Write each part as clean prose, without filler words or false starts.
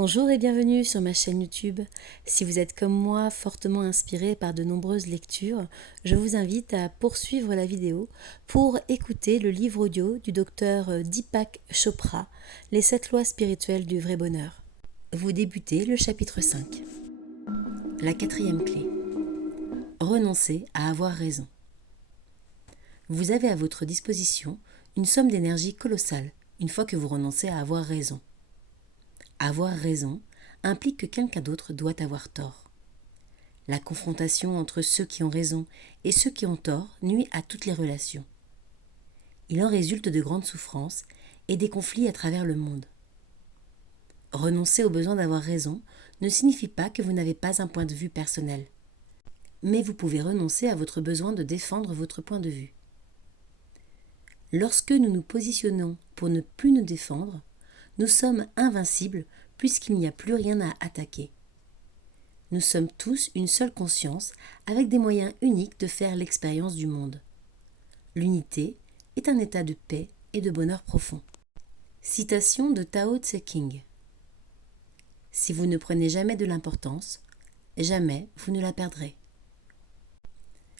Bonjour et bienvenue sur ma chaîne YouTube. Si vous êtes comme moi fortement inspiré par de nombreuses lectures, je vous invite à poursuivre la vidéo pour écouter le livre audio du docteur Deepak Chopra, Les 7 lois spirituelles du vrai bonheur. Vous débutez le chapitre 5. La quatrième clé. Renoncer à avoir raison. Vous avez à votre disposition une somme d'énergie colossale une fois que vous renoncez à avoir raison. Avoir raison implique que quelqu'un d'autre doit avoir tort. La confrontation entre ceux qui ont raison et ceux qui ont tort nuit à toutes les relations. Il en résulte de grandes souffrances et des conflits à travers le monde. Renoncer au besoin d'avoir raison ne signifie pas que vous n'avez pas un point de vue personnel. Mais vous pouvez renoncer à votre besoin de défendre votre point de vue. Lorsque nous nous positionnons pour ne plus nous défendre, nous sommes invincibles puisqu'il n'y a plus rien à attaquer. Nous sommes tous une seule conscience avec des moyens uniques de faire l'expérience du monde. L'unité est un état de paix et de bonheur profond. Citation de Tao Tse King. Si vous ne prenez jamais de l'importance, jamais vous ne la perdrez.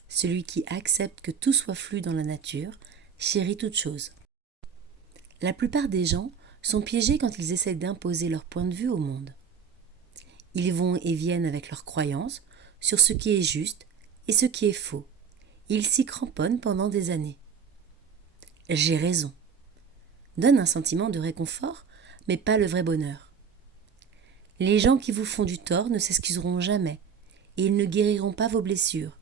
Celui qui accepte que tout soit flou dans la nature chérit toute chose. La plupart des gens sont piégés quand ils essaient d'imposer leur point de vue au monde. Ils vont et viennent avec leurs croyances sur ce qui est juste et ce qui est faux. Ils s'y cramponnent pendant des années. J'ai raison. Donne un sentiment de réconfort, mais pas le vrai bonheur. Les gens qui vous font du tort ne s'excuseront jamais, et ils ne guériront pas vos blessures,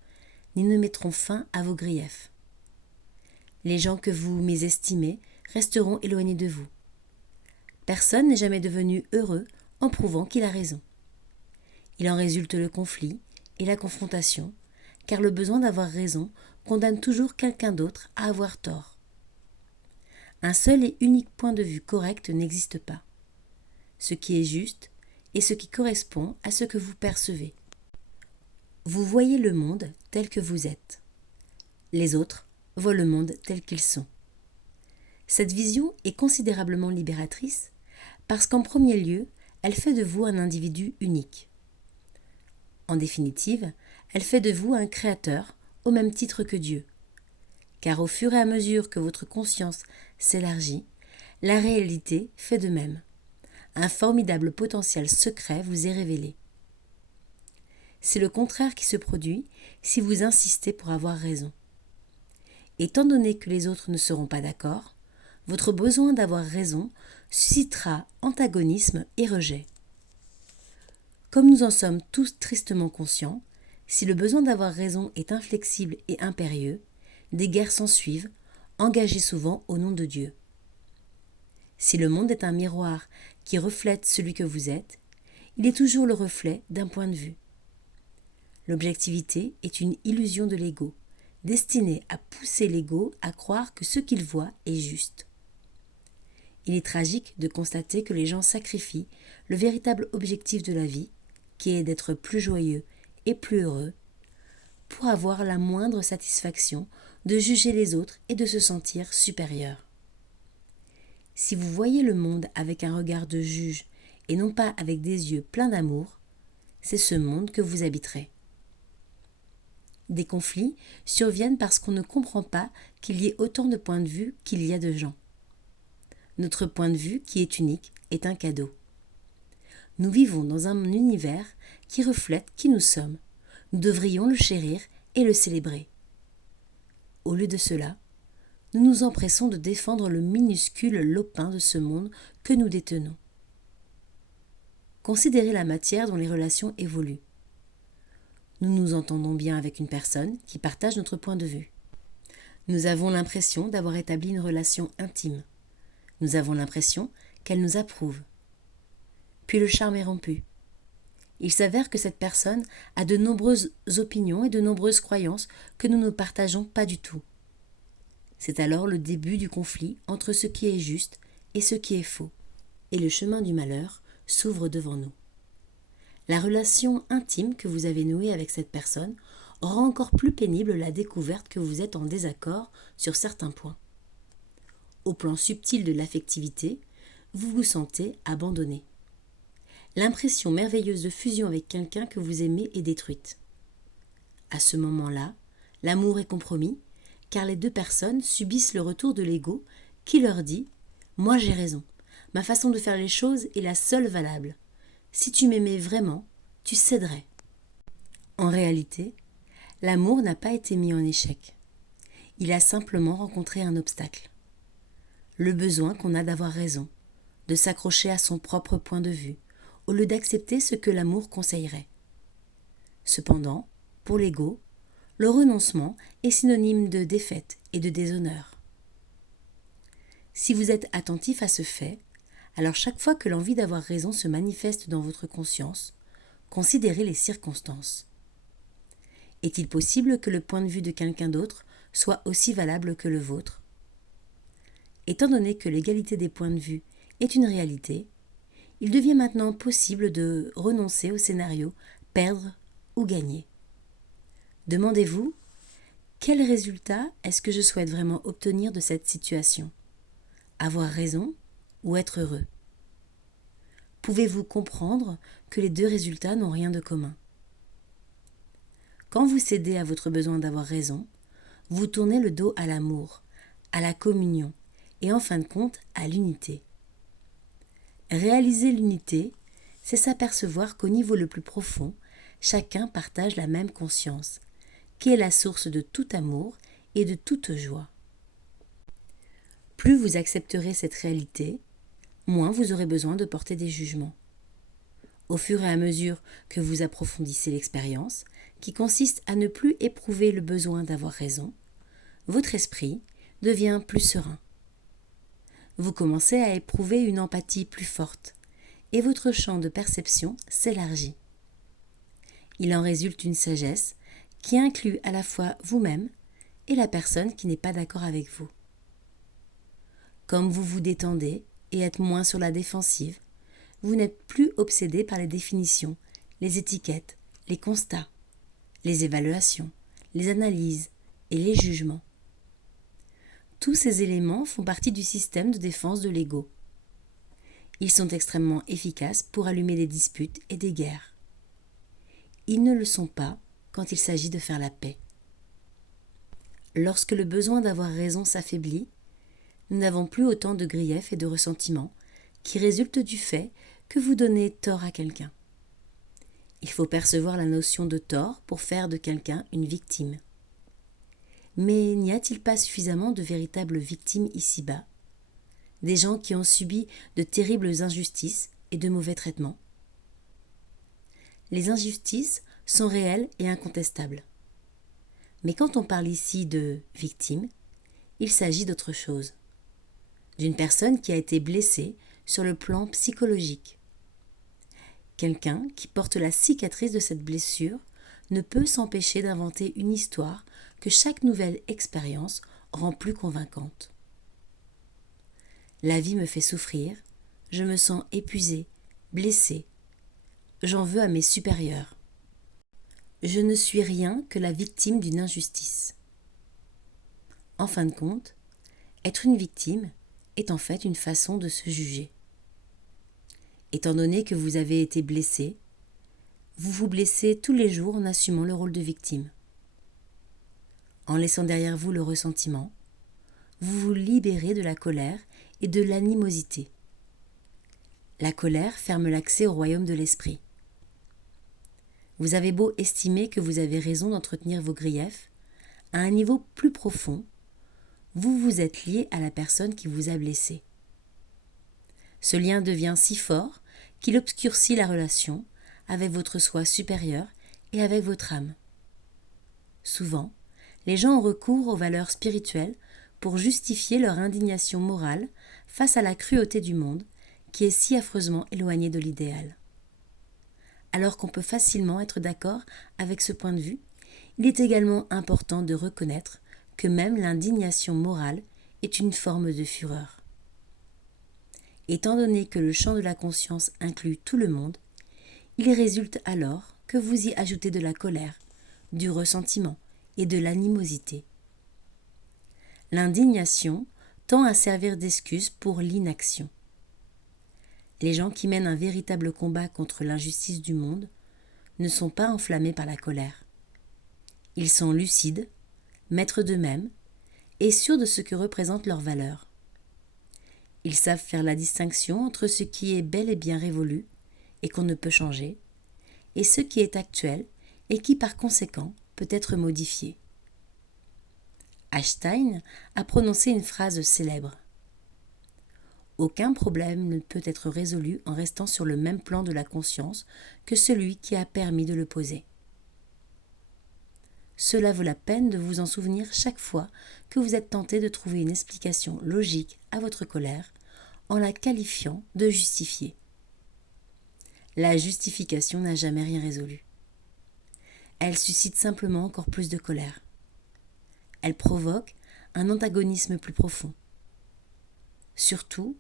ni ne mettront fin à vos griefs. Les gens que vous mésestimez resteront éloignés de vous. Personne n'est jamais devenu heureux en prouvant qu'il a raison. Il en résulte le conflit et la confrontation, car le besoin d'avoir raison condamne toujours quelqu'un d'autre à avoir tort. Un seul et unique point de vue correct n'existe pas. Ce qui est juste est ce qui correspond à ce que vous percevez. Vous voyez le monde tel que vous êtes. Les autres voient le monde tel qu'ils sont. Cette vision est considérablement libératrice parce qu'en premier lieu, elle fait de vous un individu unique. En définitive, elle fait de vous un créateur au même titre que Dieu. Car au fur et à mesure que votre conscience s'élargit, la réalité fait de même. Un formidable potentiel secret vous est révélé. C'est le contraire qui se produit si vous insistez pour avoir raison. Étant donné que les autres ne seront pas d'accord, votre besoin d'avoir raison suscitera antagonisme et rejet. Comme nous en sommes tous tristement conscients, si le besoin d'avoir raison est inflexible et impérieux, des guerres s'ensuivent, engagées souvent au nom de Dieu. Si le monde est un miroir qui reflète celui que vous êtes, il est toujours le reflet d'un point de vue. L'objectivité est une illusion de l'ego, destinée à pousser l'ego à croire que ce qu'il voit est juste. Il est tragique de constater que les gens sacrifient le véritable objectif de la vie, qui est d'être plus joyeux et plus heureux, pour avoir la moindre satisfaction de juger les autres et de se sentir supérieur. Si vous voyez le monde avec un regard de juge et non pas avec des yeux pleins d'amour, c'est ce monde que vous habiterez. Des conflits surviennent parce qu'on ne comprend pas qu'il y ait autant de points de vue qu'il y a de gens. Notre point de vue, qui est unique, est un cadeau. Nous vivons dans un univers qui reflète qui nous sommes. Nous devrions le chérir et le célébrer. Au lieu de cela, nous nous empressons de défendre le minuscule lopin de ce monde que nous détenons. Considérez la matière dont les relations évoluent. Nous nous entendons bien avec une personne qui partage notre point de vue. Nous avons l'impression d'avoir établi une relation intime. Nous avons l'impression qu'elle nous approuve. Puis le charme est rompu. Il s'avère que cette personne a de nombreuses opinions et de nombreuses croyances que nous ne partageons pas du tout. C'est alors le début du conflit entre ce qui est juste et ce qui est faux, et le chemin du malheur s'ouvre devant nous. La relation intime que vous avez nouée avec cette personne rend encore plus pénible la découverte que vous êtes en désaccord sur certains points. Au plan subtil de l'affectivité, vous vous sentez abandonné. l'impression merveilleuse de fusion avec quelqu'un que vous aimez est détruite. À ce moment-là, l'amour est compromis, car les deux personnes subissent le retour de l'ego qui leur dit « Moi j'ai raison, ma façon de faire les choses est la seule valable. Si tu m'aimais vraiment, tu céderais. » En réalité, l'amour n'a pas été mis en échec. Il a simplement rencontré un obstacle. Le besoin qu'on a d'avoir raison, de s'accrocher à son propre point de vue, au lieu d'accepter ce que l'amour conseillerait. Cependant, pour l'ego, le renoncement est synonyme de défaite et de déshonneur. Si vous êtes attentif à ce fait, alors chaque fois que l'envie d'avoir raison se manifeste dans votre conscience, considérez les circonstances. Est-il possible que le point de vue de quelqu'un d'autre soit aussi valable que le vôtre ? Étant donné que l'égalité des points de vue est une réalité, il devient maintenant possible de renoncer au scénario perdre ou gagner. Demandez-vous, quel résultat est-ce que je souhaite vraiment obtenir de cette situation ? Avoir raison ou être heureux ? Pouvez-vous comprendre que les deux résultats n'ont rien de commun ? Quand vous cédez à votre besoin d'avoir raison, vous tournez le dos à l'amour, à la communion et en fin de compte à l'unité. Réaliser l'unité, c'est s'apercevoir qu'au niveau le plus profond, chacun partage la même conscience, qui est la source de tout amour et de toute joie. Plus vous accepterez cette réalité, moins vous aurez besoin de porter des jugements. Au fur et à mesure que vous approfondissez l'expérience, qui consiste à ne plus éprouver le besoin d'avoir raison, votre esprit devient plus serein. Vous commencez à éprouver une empathie plus forte et votre champ de perception s'élargit. Il en résulte une sagesse qui inclut à la fois vous-même et la personne qui n'est pas d'accord avec vous. Comme vous vous détendez et êtes moins sur la défensive, vous n'êtes plus obsédé par les définitions, les étiquettes, les constats, les évaluations, les analyses et les jugements. Tous ces éléments font partie du système de défense de l'ego. Ils sont extrêmement efficaces pour allumer des disputes et des guerres. Ils ne le sont pas quand il s'agit de faire la paix. Lorsque le besoin d'avoir raison s'affaiblit, nous n'avons plus autant de griefs et de ressentiments qui résultent du fait que vous donnez tort à quelqu'un. Il faut percevoir la notion de tort pour faire de quelqu'un une victime. Mais n'y a-t-il pas suffisamment de véritables victimes ici-bas ? Des gens qui ont subi de terribles injustices et de mauvais traitements ? Les injustices sont réelles et incontestables. Mais quand on parle ici de victime, il s'agit d'autre chose. D'une personne qui a été blessée sur le plan psychologique. Quelqu'un qui porte la cicatrice de cette blessure ne peut s'empêcher d'inventer une histoire que chaque nouvelle expérience rend plus convaincante. La vie me fait souffrir, je me sens épuisé, blessé. J'en veux à mes supérieurs. Je ne suis rien que la victime d'une injustice. En fin de compte, être une victime est en fait une façon de se juger. Étant donné que vous avez été blessé, vous vous blessez tous les jours en assumant le rôle de victime. En laissant derrière vous le ressentiment, vous vous libérez de la colère et de l'animosité. La colère ferme l'accès au royaume de l'esprit. Vous avez beau estimer que vous avez raison d'entretenir vos griefs, à un niveau plus profond, vous vous êtes lié à la personne qui vous a blessé. Ce lien devient si fort qu'il obscurcit la relation avec votre soi supérieur et avec votre âme. Souvent, les gens ont recours aux valeurs spirituelles pour justifier leur indignation morale face à la cruauté du monde qui est si affreusement éloigné de l'idéal. Alors qu'on peut facilement être d'accord avec ce point de vue, il est également important de reconnaître que même l'indignation morale est une forme de fureur. Étant donné que le champ de la conscience inclut tout le monde, il résulte alors que vous y ajoutez de la colère, du ressentiment et de l'animosité. L'indignation tend à servir d'excuse pour l'inaction. Les gens qui mènent un véritable combat contre l'injustice du monde ne sont pas enflammés par la colère. Ils sont lucides, maîtres d'eux-mêmes et sûrs de ce que représentent leurs valeurs. Ils savent faire la distinction entre ce qui est bel et bien révolu et qu'on ne peut changer, et ce qui est actuel et qui par conséquent peut être modifié. Einstein a prononcé une phrase célèbre. Aucun problème ne peut être résolu en restant sur le même plan de la conscience que celui qui a permis de le poser. Cela vaut la peine de vous en souvenir chaque fois que vous êtes tenté de trouver une explication logique à votre colère en la qualifiant de justifiée. La justification n'a jamais rien résolu. Elle suscite simplement encore plus de colère. Elle provoque un antagonisme plus profond. Surtout,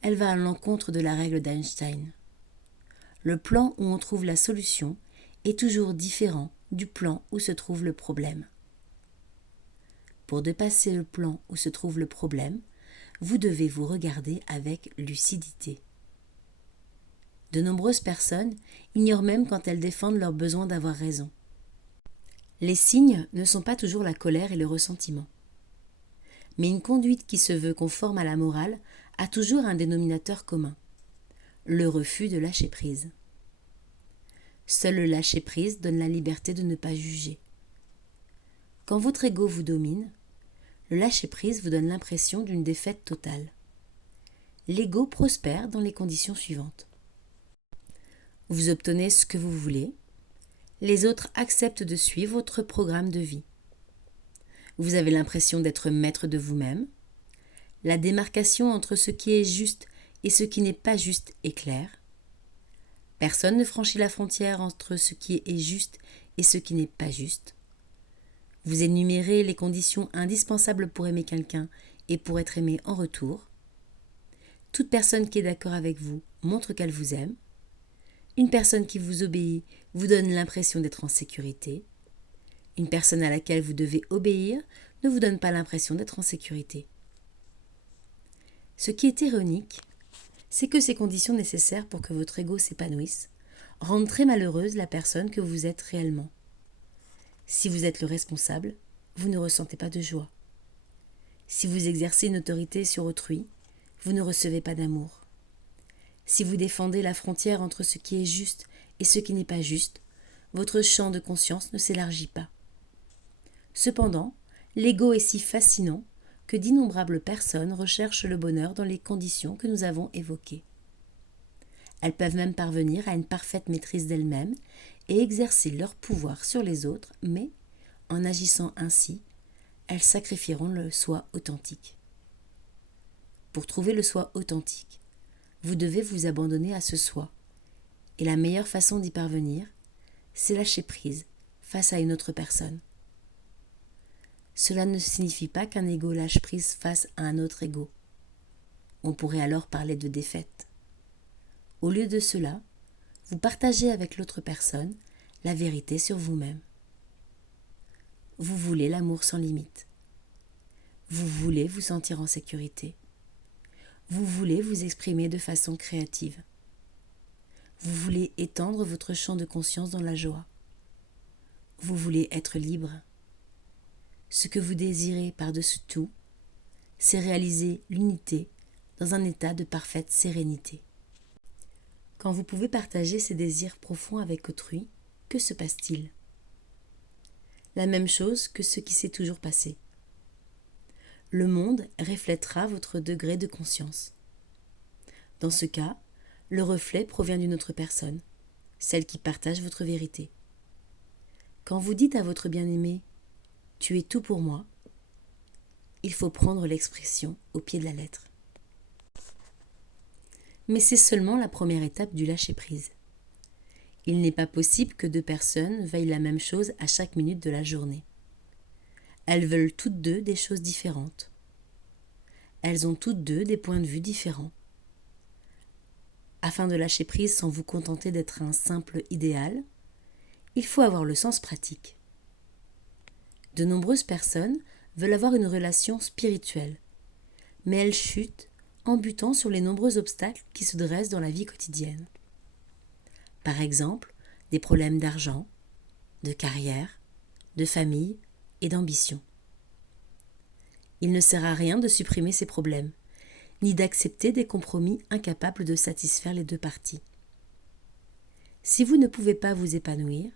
elle va à l'encontre de la règle d'Einstein. Le plan où on trouve la solution est toujours différent du plan où se trouve le problème. Pour dépasser le plan où se trouve le problème, vous devez vous regarder avec lucidité. De nombreuses personnes ignorent même quand elles défendent leur besoin d'avoir raison. Les signes ne sont pas toujours la colère et le ressentiment. Mais une conduite qui se veut conforme à la morale a toujours un dénominateur commun, le refus de lâcher prise. Seul le lâcher prise donne la liberté de ne pas juger. Quand votre ego vous domine, le lâcher prise vous donne l'impression d'une défaite totale. L'ego prospère dans les conditions suivantes. Vous obtenez ce que vous voulez, les autres acceptent de suivre votre programme de vie. Vous avez l'impression d'être maître de vous-même. La démarcation entre ce qui est juste et ce qui n'est pas juste est claire. Personne ne franchit la frontière entre ce qui est juste et ce qui n'est pas juste. Vous énumérez les conditions indispensables pour aimer quelqu'un et pour être aimé en retour. Toute personne qui est d'accord avec vous montre qu'elle vous aime. Une personne qui vous obéit vous donne l'impression d'être en sécurité. Une personne à laquelle vous devez obéir ne vous donne pas l'impression d'être en sécurité. Ce qui est ironique, c'est que ces conditions nécessaires pour que votre ego s'épanouisse rendent très malheureuse la personne que vous êtes réellement. Si vous êtes le responsable, vous ne ressentez pas de joie. Si vous exercez une autorité sur autrui, vous ne recevez pas d'amour. Si vous défendez la frontière entre ce qui est juste et ce qui n'est pas juste, votre champ de conscience ne s'élargit pas. Cependant, l'ego est si fascinant que d'innombrables personnes recherchent le bonheur dans les conditions que nous avons évoquées. Elles peuvent même parvenir à une parfaite maîtrise d'elles-mêmes et exercer leur pouvoir sur les autres, mais, en agissant ainsi, elles sacrifieront le soi authentique. Pour trouver le soi authentique, vous devez vous abandonner à ce soi, et la meilleure façon d'y parvenir, c'est lâcher prise face à une autre personne. Cela ne signifie pas qu'un ego lâche prise face à un autre ego. On pourrait alors parler de défaite. Au lieu de cela, vous partagez avec l'autre personne la vérité sur vous-même. Vous voulez l'amour sans limite. Vous voulez vous sentir en sécurité. Vous voulez vous exprimer de façon créative. Vous voulez étendre votre champ de conscience dans la joie. Vous voulez être libre. Ce que vous désirez par-dessus tout, c'est réaliser l'unité dans un état de parfaite sérénité. Quand vous pouvez partager ces désirs profonds avec autrui, que se passe-t-il? La même chose que ce qui s'est toujours passé. Le monde reflètera votre degré de conscience. Dans ce cas, le reflet provient d'une autre personne, celle qui partage votre vérité. Quand vous dites à votre bien-aimé « Tu es tout pour moi », il faut prendre l'expression au pied de la lettre. Mais c'est seulement la première étape du lâcher-prise. Il n'est pas possible que deux personnes veuillent la même chose à chaque minute de la journée. Elles veulent toutes deux des choses différentes. Elles ont toutes deux des points de vue différents. Afin de lâcher prise sans vous contenter d'être un simple idéal, il faut avoir le sens pratique. De nombreuses personnes veulent avoir une relation spirituelle, mais elles chutent en butant sur les nombreux obstacles qui se dressent dans la vie quotidienne. Par exemple, des problèmes d'argent, de carrière, de famille et d'ambition. Il ne sert à rien de supprimer ces problèmes, ni d'accepter des compromis incapables de satisfaire les deux parties. Si vous ne pouvez pas vous épanouir,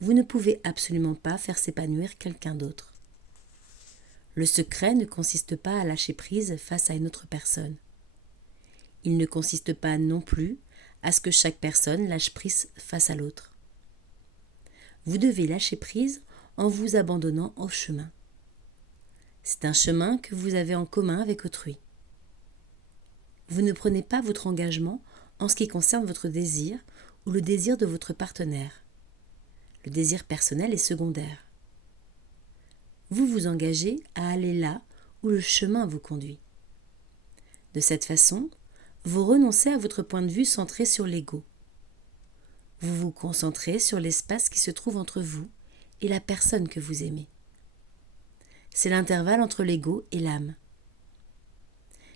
vous ne pouvez absolument pas faire s'épanouir quelqu'un d'autre. Le secret ne consiste pas à lâcher prise face à une autre personne. Il ne consiste pas non plus à ce que chaque personne lâche prise face à l'autre. Vous devez lâcher prise en vous abandonnant au chemin. C'est un chemin que vous avez en commun avec autrui. Vous ne prenez pas votre engagement en ce qui concerne votre désir ou le désir de votre partenaire. Le désir personnel est secondaire. Vous vous engagez à aller là où le chemin vous conduit. De cette façon, vous renoncez à votre point de vue centré sur l'ego. Vous vous concentrez sur l'espace qui se trouve entre vous et la personne que vous aimez. C'est l'intervalle entre l'ego et l'âme.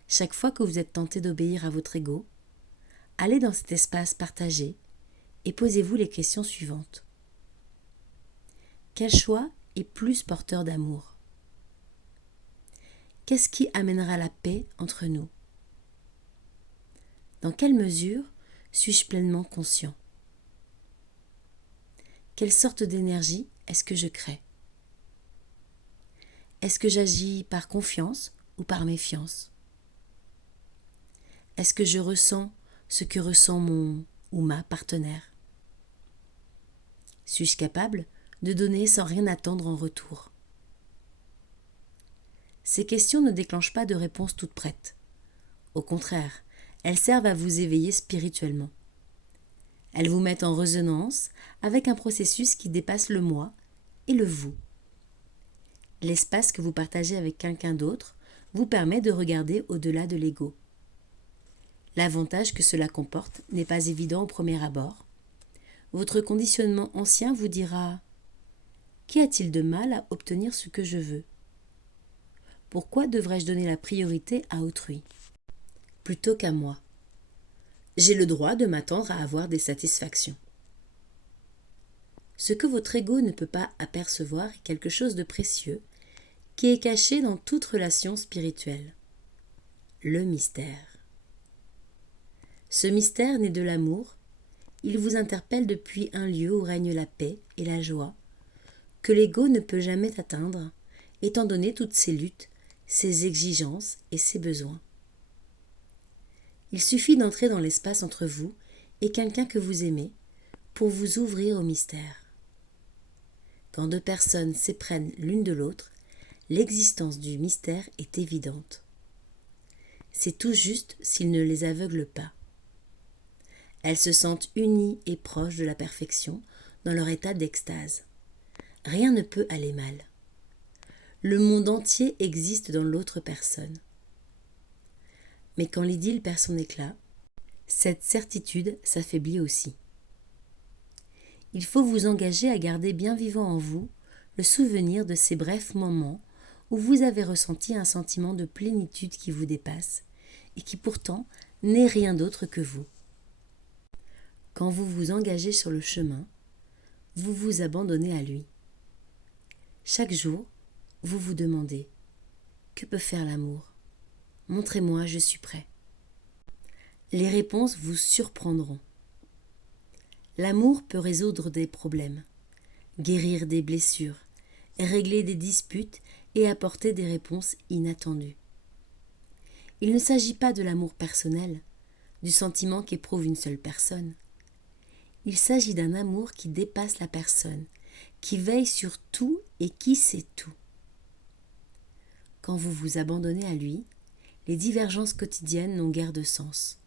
Chaque fois que vous êtes tenté d'obéir à votre ego, allez dans cet espace partagé et posez-vous les questions suivantes. Quel choix est plus porteur d'amour? Qu'est-ce qui amènera la paix entre nous? Dans quelle mesure suis-je pleinement conscient? Quelle sorte d'énergie est-ce que je crée? Est-ce que j'agis par confiance ou par méfiance? Est-ce que je ressens ce que ressent mon ou ma partenaire? Suis-je capable de donner sans rien attendre en retour? Ces questions ne déclenchent pas de réponse toute prête. Au contraire, elles servent à vous éveiller spirituellement. Elles vous mettent en résonance avec un processus qui dépasse le moi et le vous. L'espace que vous partagez avec quelqu'un d'autre vous permet de regarder au-delà de l'ego. L'avantage que cela comporte n'est pas évident au premier abord. Votre conditionnement ancien vous dira « Qu'y a-t-il de mal à obtenir ce que je veux ? Pourquoi devrais-je donner la priorité à autrui plutôt qu'à moi ? J'ai le droit de m'attendre à avoir des satisfactions. » Ce que votre ego ne peut pas apercevoir est quelque chose de précieux qui est caché dans toute relation spirituelle. Le mystère. Ce mystère naît de l'amour, il vous interpelle depuis un lieu où règne la paix et la joie, que l'ego ne peut jamais atteindre, étant donné toutes ses luttes, ses exigences et ses besoins. Il suffit d'entrer dans l'espace entre vous et quelqu'un que vous aimez pour vous ouvrir au mystère. Quand deux personnes s'éprennent l'une de l'autre, l'existence du mystère est évidente. C'est tout juste s'il ne les aveugle pas. Elles se sentent unies et proches de la perfection dans leur état d'extase. Rien ne peut aller mal. Le monde entier existe dans l'autre personne. Mais quand l'idylle perd son éclat, cette certitude s'affaiblit aussi. Il faut vous engager à garder bien vivant en vous le souvenir de ces brefs moments où vous avez ressenti un sentiment de plénitude qui vous dépasse et qui pourtant n'est rien d'autre que vous. Quand vous vous engagez sur le chemin, vous vous abandonnez à lui. Chaque jour, vous vous demandez « Que peut faire l'amour ? Montrez-moi, je suis prêt. » Les réponses vous surprendront. L'amour peut résoudre des problèmes, guérir des blessures, régler des disputes et apporter des réponses inattendues. Il ne s'agit pas de l'amour personnel, du sentiment qu'éprouve une seule personne. Il s'agit d'un amour qui dépasse la personne, qui veille sur tout et qui sait tout. Quand vous vous abandonnez à lui, les divergences quotidiennes n'ont guère de sens.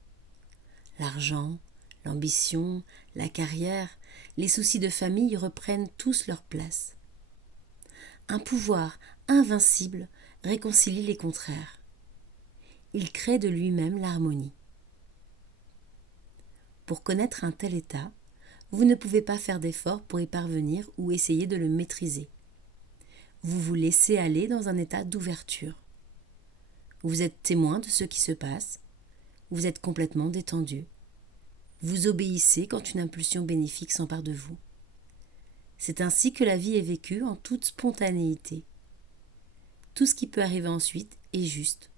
L'argent, l'ambition, la carrière, les soucis de famille reprennent tous leur place. Un pouvoir invincible réconcilie les contraires. Il crée de lui-même l'harmonie. Pour connaître un tel état, vous ne pouvez pas faire d'efforts pour y parvenir ou essayer de le maîtriser. Vous vous laissez aller dans un état d'ouverture. Vous êtes témoin de ce qui se passe, vous êtes complètement détendu. Vous obéissez quand une impulsion bénéfique s'empare de vous. C'est ainsi que la vie est vécue en toute spontanéité. Tout ce qui peut arriver ensuite est juste.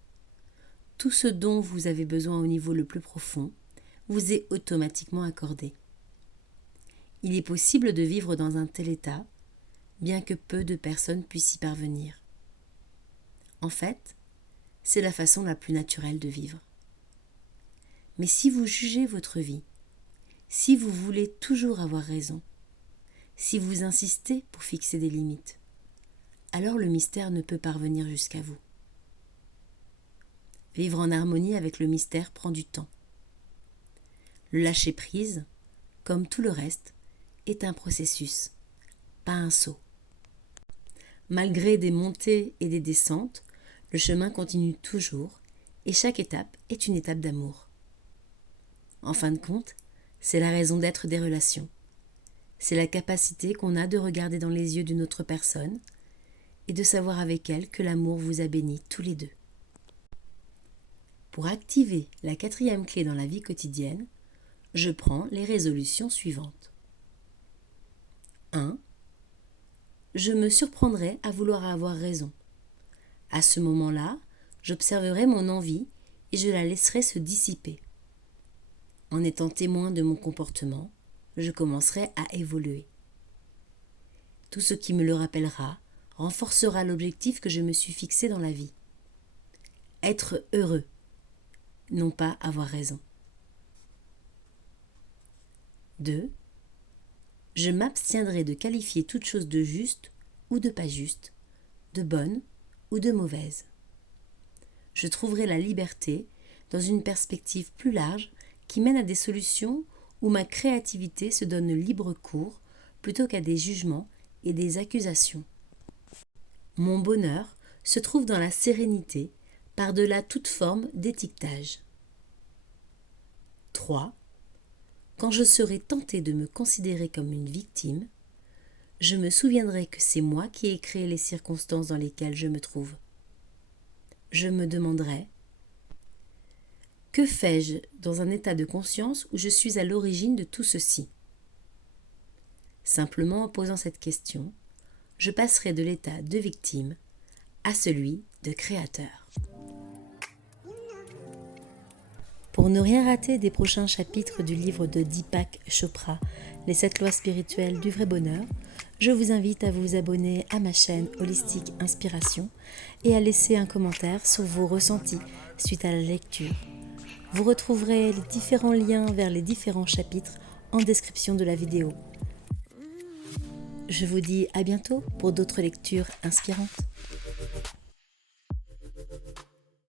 Tout ce dont vous avez besoin au niveau le plus profond vous est automatiquement accordé. Il est possible de vivre dans un tel état, bien que peu de personnes puissent y parvenir. En fait, c'est la façon la plus naturelle de vivre. Mais si vous jugez votre vie, si vous voulez toujours avoir raison, si vous insistez pour fixer des limites, alors le mystère ne peut parvenir jusqu'à vous. Vivre en harmonie avec le mystère prend du temps. Le lâcher-prise, comme tout le reste, est un processus, pas un saut. Malgré des montées et des descentes, le chemin continue toujours et chaque étape est une étape d'amour. En fin de compte, c'est la raison d'être des relations. C'est la capacité qu'on a de regarder dans les yeux d'une autre personne et de savoir avec elle que l'amour vous a bénis tous les deux. Pour activer la 4e clé dans la vie quotidienne, je prends les résolutions suivantes. 1. Je me surprendrai à vouloir avoir raison. À ce moment-là, j'observerai mon envie et je la laisserai se dissiper. En étant témoin de mon comportement, je commencerai à évoluer. Tout ce qui me le rappellera renforcera l'objectif que je me suis fixé dans la vie. Être heureux, non pas avoir raison. 2. Je m'abstiendrai de qualifier toute chose de juste ou de pas juste, de bonne ou de mauvaise. Je trouverai la liberté dans une perspective plus large qui mène à des solutions où ma créativité se donne libre cours plutôt qu'à des jugements et des accusations. Mon bonheur se trouve dans la sérénité par-delà toute forme d'étiquetage. 3. Quand je serai tentée de me considérer comme une victime, je me souviendrai que c'est moi qui ai créé les circonstances dans lesquelles je me trouve. Je me demanderai: que fais-je dans un état de conscience où je suis à l'origine de tout ceci? Simplement en posant cette question, je passerai de l'état de victime à celui de créateur. Pour ne rien rater des prochains chapitres du livre de Deepak Chopra, Les 7 lois spirituelles du vrai bonheur, je vous invite à vous abonner à ma chaîne Holistique Inspiration et à laisser un commentaire sur vos ressentis suite à la lecture. Vous retrouverez les différents liens vers les différents chapitres en description de la vidéo. Je vous dis à bientôt pour d'autres lectures inspirantes.